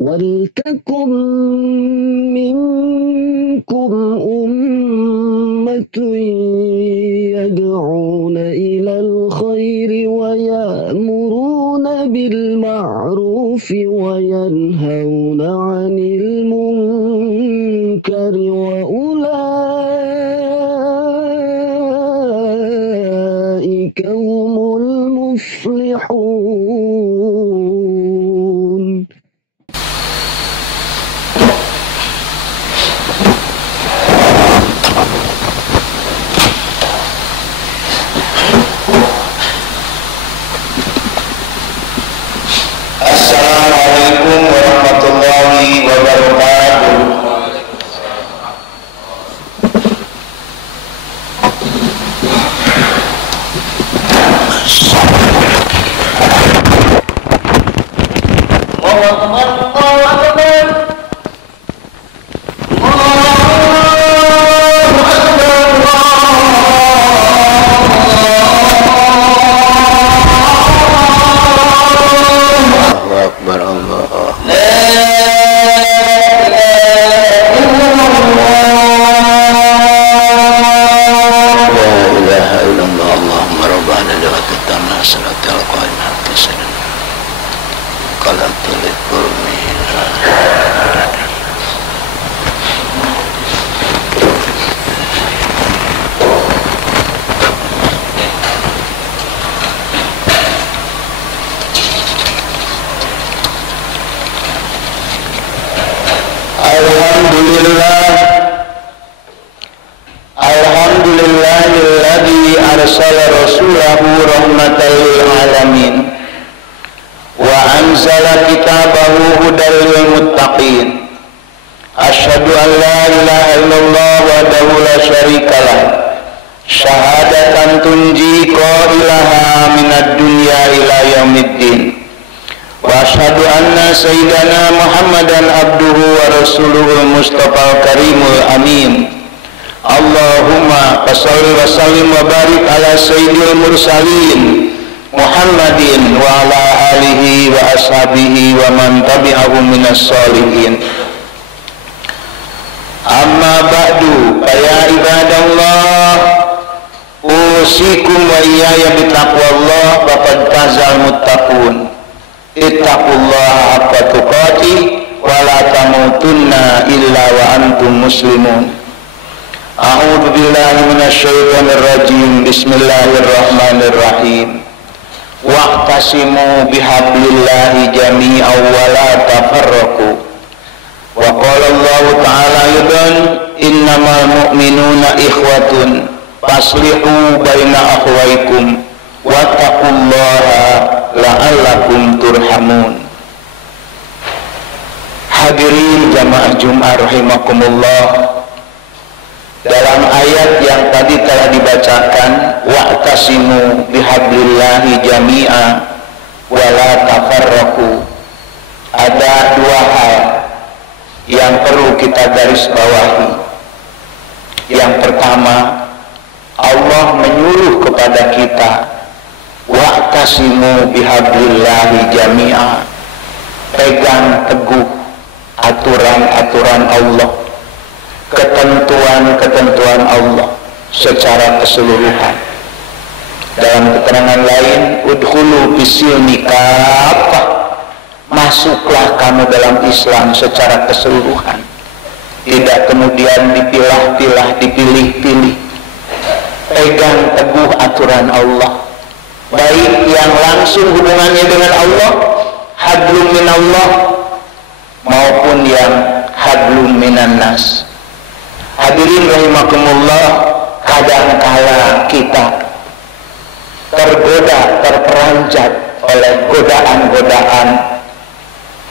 ولتكن منكم أمة يدعون إلى الخير ويأمرون بالمعروف وينهون عن المنكر وأولئك هم المفلحون. Assalamualaikum warahmatullahi wabarakatuh. Alhamdulillahilladzi arsala rasulahu rahmatan lil alamin wa anzala kitabahu hudal lil muttaqin. Asyhadu an la ilaha illallah wahdahu la syarikalah syahadatan tunji qailaha minad dunya ila yaumiddin. Wa asyhadu anna sayyidana Muhammadan abduhu wa rasuluhul mustafal karimul amin. Allahumma salli wa sallim wa barik ala sayyidil mursalin Muhammadin wa ala alihi wa ashabihi wa man tabi'ahum minas sholihin. Amma ba'du, ya ibadallah, usikum wa iyaya bitaqwallah, faqad fazal muttaqun. Ittaqullaha haqqa tuqatih wa la tamutunna illa wa antum muslimun. A'udzu billahi minasyaitonir rajim. Bismillahirrahmanirrahim. Wa'tasimu bihablillahi jami'an wa la tafarraqu. Wa qala Allah ta'ala aidan innamal mu'minuna ikhwatun faslihu baina akhwaykum wattaqullaha la'allakum turhamun. Hadirin jamaah Jumat rahimakumullah, dalam ayat yang tadi telah dibacakan, wa'tasimu bihablillahi jami'a wa la tafarraqu, ada dua hal yang perlu kita garis bawahi. Yang pertama, Allah menyuruh kepada kita, wa'tasimu bihablillahi jami'a, pegang teguh aturan-aturan Allah, ketentuan-ketentuan Allah secara keseluruhan. Dalam keterangan lain, udkhulu bisilmi kaffah, masuklah kamu dalam Islam secara keseluruhan, tidak kemudian dipilah-pilah, dipilih-pilih. Pegang teguh aturan Allah, baik yang langsung hubungannya dengan Allah, hablum minallah, maupun yang hablum minan nas. Hadirin rahimakumullah, kadangkala kita tergoda, terperanjat oleh godaan-godaan,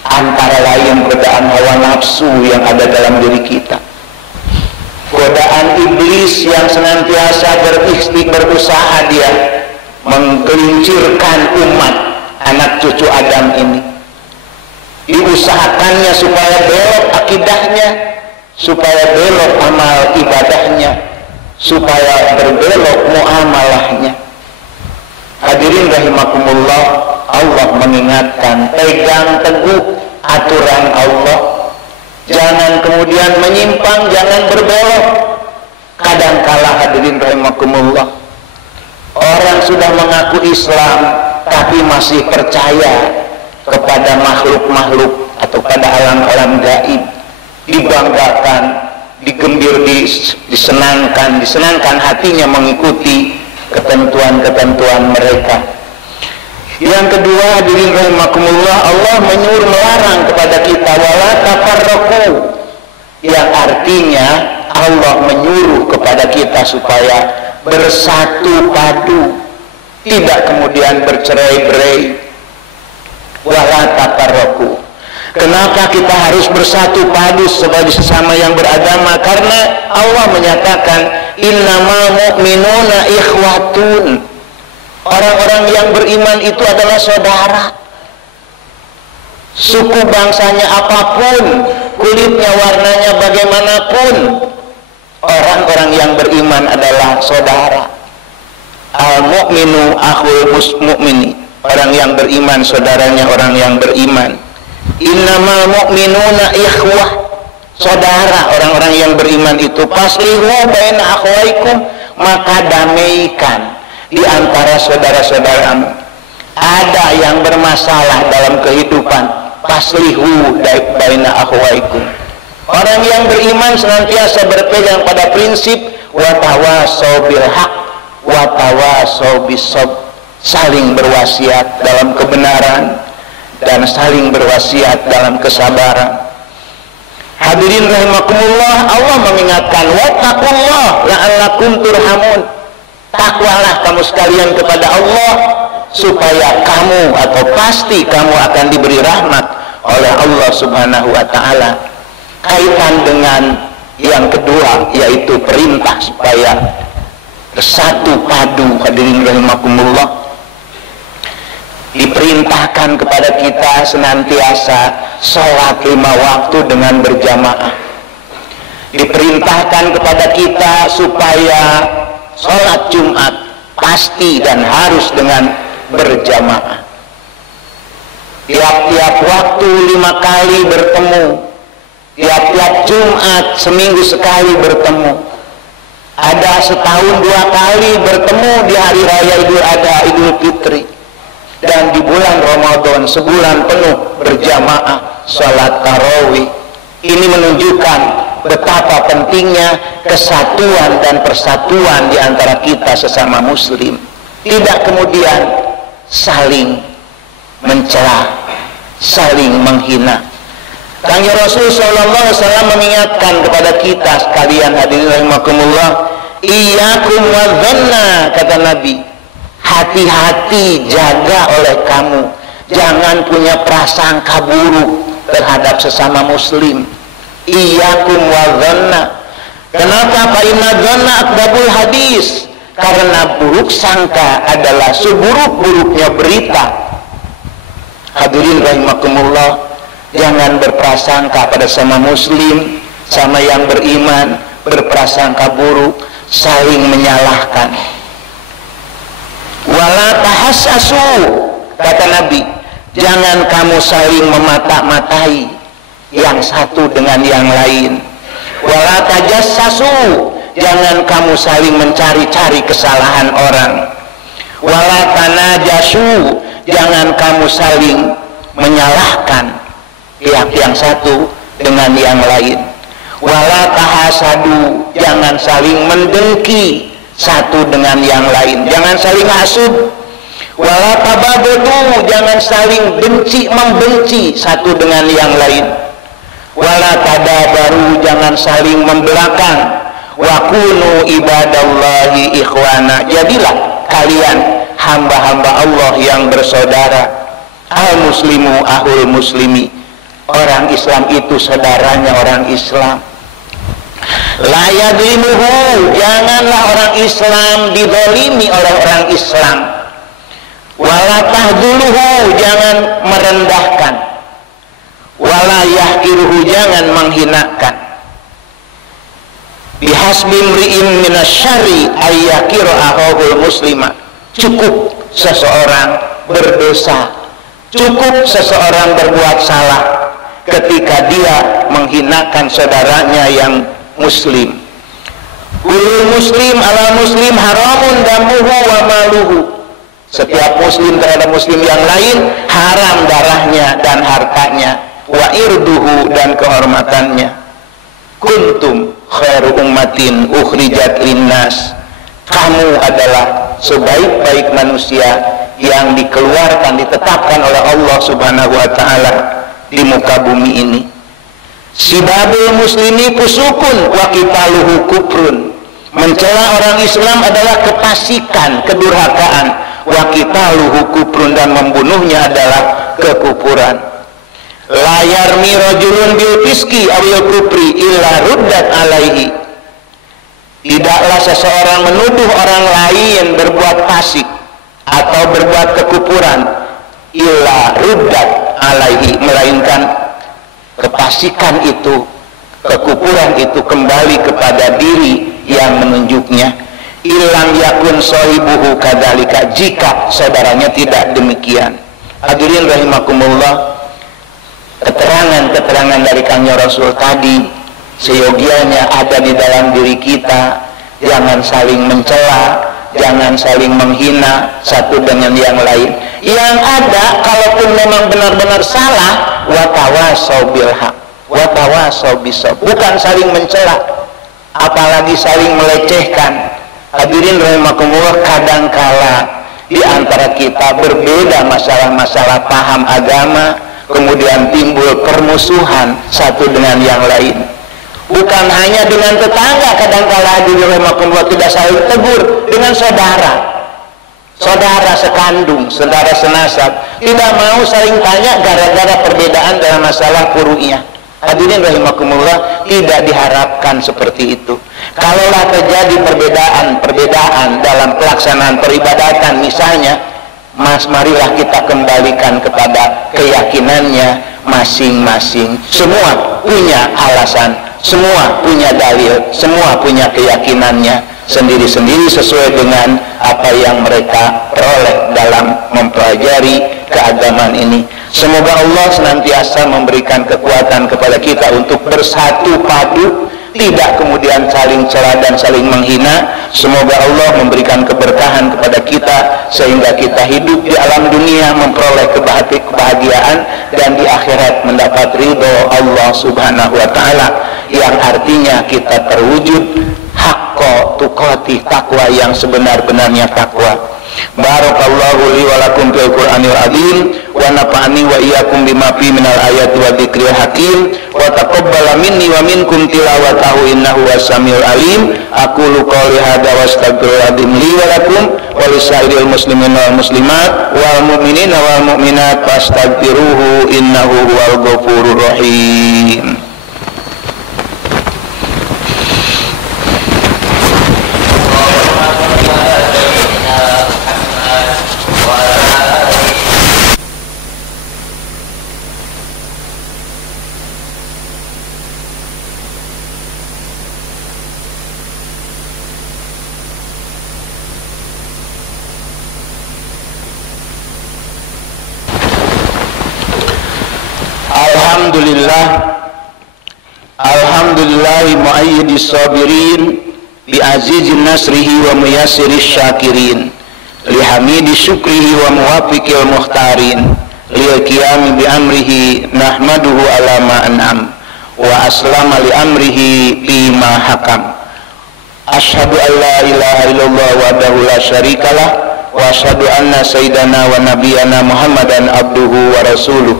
antara lain godaan hawa nafsu yang ada dalam diri kita, godaan iblis yang senantiasa berusaha dia menggelincirkan umat anak cucu Adam ini. Diusahakannya supaya belok akidahnya, supaya belok amal ibadahnya, supaya berbelok muamalahnya. Hadirin rahimakumullah, Allah mengingatkan, pegang teguh aturan Allah. Jangan kemudian menyimpang, jangan berbelok. Kadangkala hadirin rahimakumullah, orang sudah mengaku Islam tapi masih percaya kepada makhluk-makhluk atau pada alam-alam gaib, dibanggakan, disenangkan hatinya mengikuti ketentuan-ketentuan mereka. Yang kedua, hadirin rahimakumullah, Allah menyuruh melarang kepada kita wala tafarraqu, yang artinya Allah menyuruh kepada kita supaya bersatu padu, tidak kemudian bercerai-berai. Wala tafarraqu. Kenapa kita harus bersatu padu sebagai sesama yang beragama? Karena Allah menyatakan innamal mu'minuna ikhwatun. Orang-orang yang beriman itu adalah saudara. Suku bangsanya apapun, kulitnya warnanya bagaimanapun, orang-orang yang beriman adalah saudara. Al-mu'minu akhul mu'mini. Orang yang beriman saudaranya orang yang beriman. Innamal mu'minuna ikhwah. Saudara orang-orang yang beriman itu faslihu baina akhwaikum, maka damaikan di antara saudara-saudaramu. Ada yang bermasalah dalam kehidupan, faslihu baina akhwaikum. Orang yang beriman senantiasa berpegang pada prinsip wa tawasau bil haq wa tawasau bis sabr, saling berwasiat dalam kebenaran dan saling berwasiat dalam kesabaran. Hadirin rahimakumullah, Allah mengingatkan wattaqullah la'allakum turhamun. Takwalah kamu sekalian kepada Allah supaya kamu atau pasti kamu akan diberi rahmat oleh Allah Subhanahu wa taala. Kaitan dengan yang kedua yaitu perintah supaya bersatu padu, hadirin rahimakumullah. Diperintahkan kepada kita senantiasa sholat 5 waktu dengan berjamaah. Diperintahkan kepada kita supaya sholat Jumat pasti dan harus dengan berjamaah. Tiap-tiap waktu 5 kali bertemu, tiap-tiap Jumat seminggu sekali bertemu. Ada setahun 2 kali bertemu di hari raya Idul Adha, Idul Fitri. Dan di bulan Ramadan sebulan penuh berjamaah sholat tarawih. Ini menunjukkan betapa pentingnya kesatuan dan persatuan di antara kita sesama muslim. Tidak kemudian saling mencela, saling menghina. Kanjeng Rasul sallallahu alaihi wasallam mengingatkan kepada kita sekalian, hadirin rahimakumullah, iyyakum wadhanna, kata Nabi, hati-hati, jaga oleh kamu, jangan punya prasangka buruk terhadap sesama muslim. Iyyakum wadhanna. Kenapa? Fa inna dhanna akdzabul hadis. Karena buruk sangka adalah seburuk-buruknya berita. Hadirin rahimakumullah, jangan berprasangka pada sama muslim, sama yang beriman, berprasangka buruk, saling menyalahkan. Wala tahassasu, kata Nabi, jangan kamu saling memata-matai yang satu dengan yang lain. Wala tajassasu, jangan kamu saling mencari-cari kesalahan orang. Wala tanajasu, jangan kamu saling menyalahkan pihak yang satu dengan yang lain. Wala tahasadu, jangan saling mendengki satu dengan yang lain, jangan saling hasud. Wala tabaghadu, jangan saling benci membenci satu dengan yang lain. Wala tadabaru, jangan saling membelakang. Wa kunu ibadallahi ikhwana, jadilah kalian hamba-hamba Allah yang bersaudara. Al muslimu ahul muslimi, orang Islam itu saudaranya orang Islam. La yadlimuhu, janganlah orang Islam dizalimi oleh orang Islam. Wala tahduluhu, jangan merendahkan. Wala yahkiruhu, jangan menghinakan. Bihasbi mri'in minasyari ayyakira akhahul muslima. Cukup seseorang berdosa, cukup seseorang berbuat salah, ketika dia menghinakan saudaranya yang muslim. Kullu muslim ala muslim haramun damuhu wa maluhu. Setiap muslim terhadap muslim yang lain haram darahnya dan hartanya, wa irduhu dan kehormatannya. Kuntum khairu ummatin ukhrijat linnas. Kamu adalah sebaik-baik manusia yang dikeluarkan, ditetapkan oleh Allah Subhanahu wa taala di muka bumi ini. Sibabul muslimi fusukun wa qitaluhu kufrun. Mencela orang Islam adalah kefasikan, kedurhakaan. Wa qitaluhu kufrun, dan membunuhnya adalah kekufuran. La yarmi rajulun bil fiski awil kufri illa ruddat alaihi. Tidaklah seseorang menuduh orang lain berbuat fasik atau berbuat kekufuran illa ruddat alaihi, melainkan kefasikan itu, kekufuran itu kembali kepada diri yang menunjuknya. Ilam yakun sohibuhu kadalika, jika saudaranya tidak demikian. Hadirin rahimakumullah, keterangan-keterangan dari Kanjeng Rasul tadi seyogianya ada di dalam diri kita. Jangan saling mencela, jangan saling menghina satu dengan yang lain. Yang ada, kalaupun memang benar-benar salah, watawasau bil haq, watawasau bisab, bukan saling mencela, apalagi saling melecehkan. Hadirin rahimakumullah, kadangkala di antara kita berbeda masalah-masalah paham agama, kemudian timbul permusuhan satu dengan yang lain. Bukan hanya dengan tetangga, kadangkala hadirin rahimakumullah tidak saling tegur, dengan saudara, saudara sekandung, saudara senasab, tidak mau saling tanya gara-gara perbedaan dalam masalah furu'iyah. Hadirin rahimakumullah, tidak diharapkan seperti itu. Kalaulah terjadi perbedaan dalam pelaksanaan peribadatan misalnya, marilah kita kembalikan kepada keyakinannya masing-masing. Semua punya alasan, semua punya dalil, semua punya keyakinannya sendiri-sendiri sesuai dengan apa yang mereka peroleh dalam mempelajari keagamaan ini. Semoga Allah senantiasa memberikan kekuatan kepada kita untuk bersatu padu, tidak kemudian saling cela dan saling menghina. Semoga Allah memberikan keberkahan kepada kita sehingga kita hidup di alam dunia memperoleh kebahagiaan dan di akhirat mendapat ridho Allah Subhanahu wa taala, yang artinya kita terwujud haqqa tuqati, takwa yang sebenar-benarnya takwa. Barakallahu li wa lakum fil Qur'anil azim wa nafa'ani wa iyyakum bima fi minal ayati wa dzikril hakim wa taqabbala minni wa minkum tilawatahu innahu was-samiul alim. Aqulu qouli hadza wa astaghfirullahaladzim li wa lakum wa lisairil muslimin wal muslimat wal mu'minina wal mu'minat fastaghfiruhu innahu huwal ghafurur rahim. Alhamdulillahi mu'ayyidis sabirin bi azizin nasrihi wa muyassiris syakirin li hamidi syukrihi wa muwafiqil muhtarin lil qiyami bi amrihi nahmaduhu ala ma an'am wa aslama li amrihi bima hakam. Asyhadu an la ilaha illallah wahdahu la syarikalah wa asyhadu anna sayyidana wa nabiyyana Muhammadan abduhu wa rasuluh.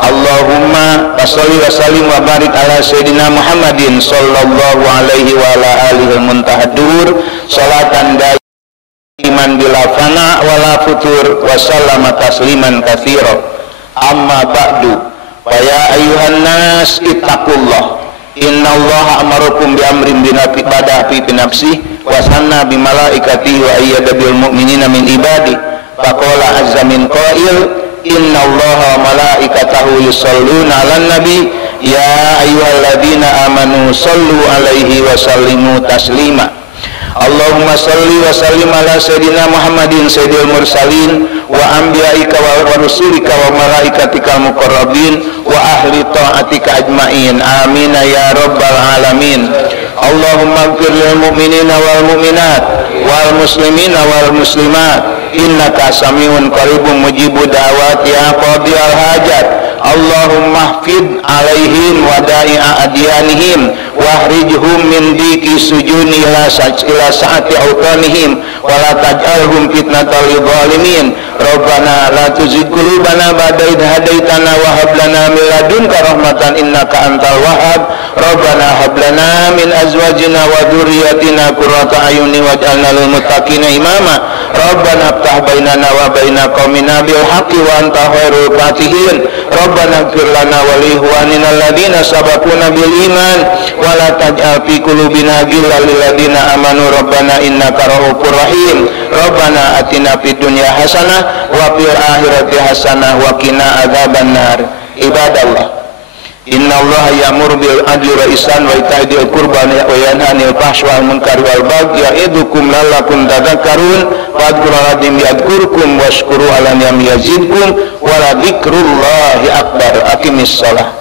Allahumma wassalli wa sallim wa barik ala sayyidina Muhammadin sallallahu alaihi wa ala alihi muntahadur salatan daiman bila fana wala futur wa sallama tasliman katsira. Amma ba'du, wa ya ayyuhan nas ittaqullah innallaha amarakum bi amrin bada fi nafsi wa sanna bi malaikatihi wa ayyada bil mu'minina min ibadi faqala azza min qail inna allaha wa malaikatahu yusalluna 'alan nabi ya ayyuhalladzina amanu sallu 'alaihi wa sallimu taslima. Allahumma salli wa sallim ala sayyidina Muhammadin sayyidil mursalin wa anbiya'ika wa rusulika wa malaikatikal muqarrabin wa ahli ta'atika ajma'in. Amin ya rabbal alamin. Allahumma ighfir lil mu'minina wal mu'minat wal muslimina wal muslimat innaka samiun qaribun mujibu da'wat ya qadiyal hajat. Allahumma hfid alaihim wa da'i'a adyanihim wahrijhum min diki sujuni ila sa'ati autanihim wa la taj'alhum fitnatal lil zalimin. Rabbana la tuzigh qulubana ba'da idh hadaitana wa hab lana min ladunka rahmatan innaka antal wahhab. Rabbana hab lana min azwajina wa dhurriyyatina qurrata a'yunin waj'alna lil muttaqina imama. Rabbana iftah bainana wa baina qaumina bil haqqi wa anta khairul fatihin. Rabbana ighfir lana wa li ikhwanina alladhina sabaquna bil iman wa la taj'al fi qulubina ghillan lil ladzina amanu rabbana innaka ra'ufur rahim. Rabbana atina fid dunya hasanah wa fil akhirati hasanah wa qina adzabannar. Ibadallah, innallaha ya'muru bil adli wa ihsan wa ita'i dzil qurba wa yanha 'anil fahsyi wal munkari wal baghi ya'idukum la'allakum tadhakkarun. Fadhkurullaha yadhkurkum washkuru 'ala ni'amihi yazidkum wa la dzikrullahi akbar. Aqimis shalah.